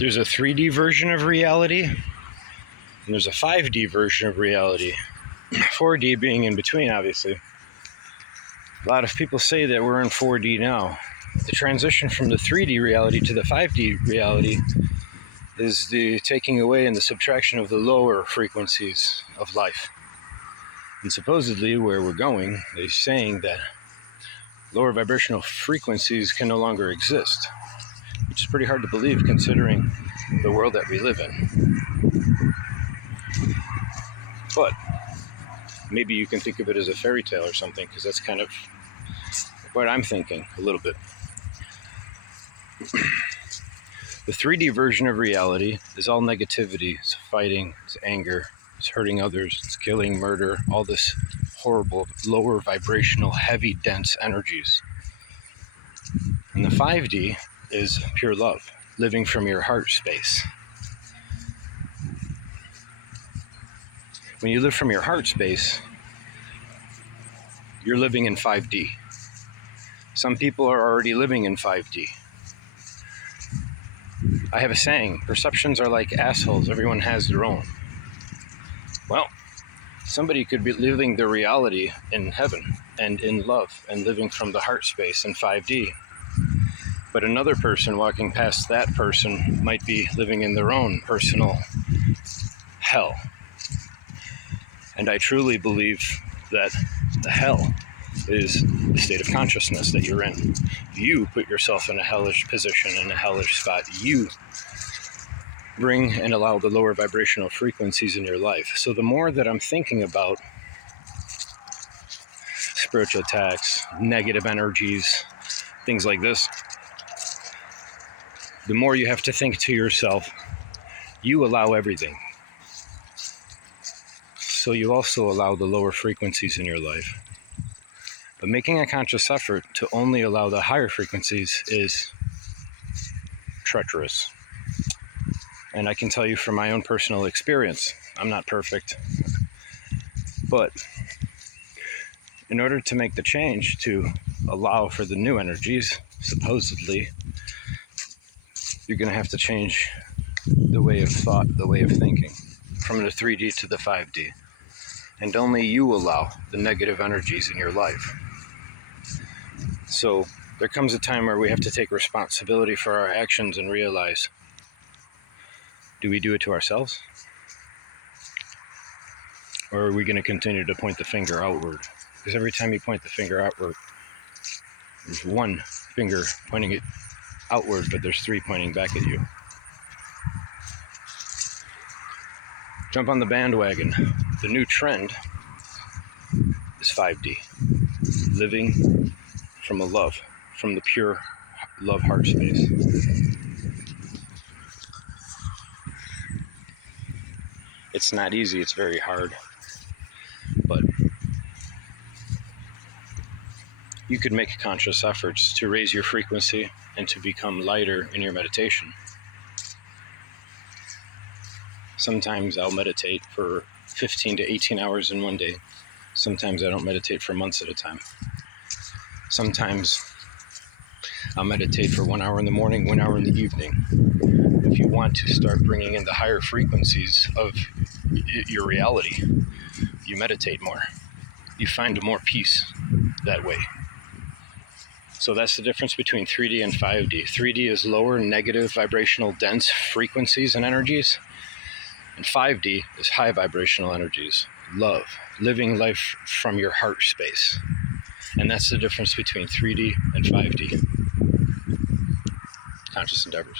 There's a 3D version of reality, and there's a 5D version of reality. 4D being in between, obviously. A lot of people say that we're in 4D now. The transition from the 3D reality to the 5D reality is the taking away and the subtraction of the lower frequencies of life. And supposedly where we're going, they're saying that lower vibrational frequencies can no longer exist, which is pretty hard to believe considering the world that we live in. But maybe you can think of it as a fairy tale or something, because that's kind of what I'm thinking a little bit. The 3D version of reality is all negativity. It's fighting, it's anger, it's hurting others, it's killing, murder, all this horrible, lower vibrational, heavy, dense energies. And the 5D is pure love, living from your heart space. When you live from your heart space, you're living in 5D. Some people are already living in 5D. I have a saying, perceptions are like assholes, everyone has their own. Well, somebody could be living their reality in heaven and in love and living from the heart space in 5D. But another person walking past that person might be living in their own personal hell. And I truly believe that the hell is the state of consciousness that you're in. You put yourself in a hellish position, in a hellish spot. You bring and allow the lower vibrational frequencies in your life. So the more that I'm thinking about spiritual attacks, negative energies, things like this, the more you have to think to yourself, you allow everything. So you also allow the lower frequencies in your life. But making a conscious effort to only allow the higher frequencies is treacherous. And I can tell you from my own personal experience, I'm not perfect. But in order to make the change to allow for the new energies, supposedly, you're going to have to change the way of thought, the way of thinking, from the 3D to the 5D. And only you allow the negative energies in your life. So there comes a time where we have to take responsibility for our actions and realize, do we do it to ourselves? Or are we going to continue to point the finger outward? Because every time you point the finger outward, there's one finger pointing it outward, but there's three pointing back at you. Jump on the bandwagon. The new trend is 5D. Living from a love, from the pure love heart space. It's not easy, it's very hard. But you could make conscious efforts to raise your frequency and to become lighter in your meditation. Sometimes I'll meditate for 15 to 18 hours in one day. Sometimes I don't meditate for months at a time. Sometimes I'll meditate for 1 hour in the morning, 1 hour in the evening. If you want to start bringing in the higher frequencies of your reality, you meditate more. You find more peace that way. So that's the difference between 3D and 5D. 3D is lower, negative, vibrational, dense frequencies and energies. And 5D is high vibrational energies, love, living life from your heart space. And that's the difference between 3D and 5D. Conscious endeavors.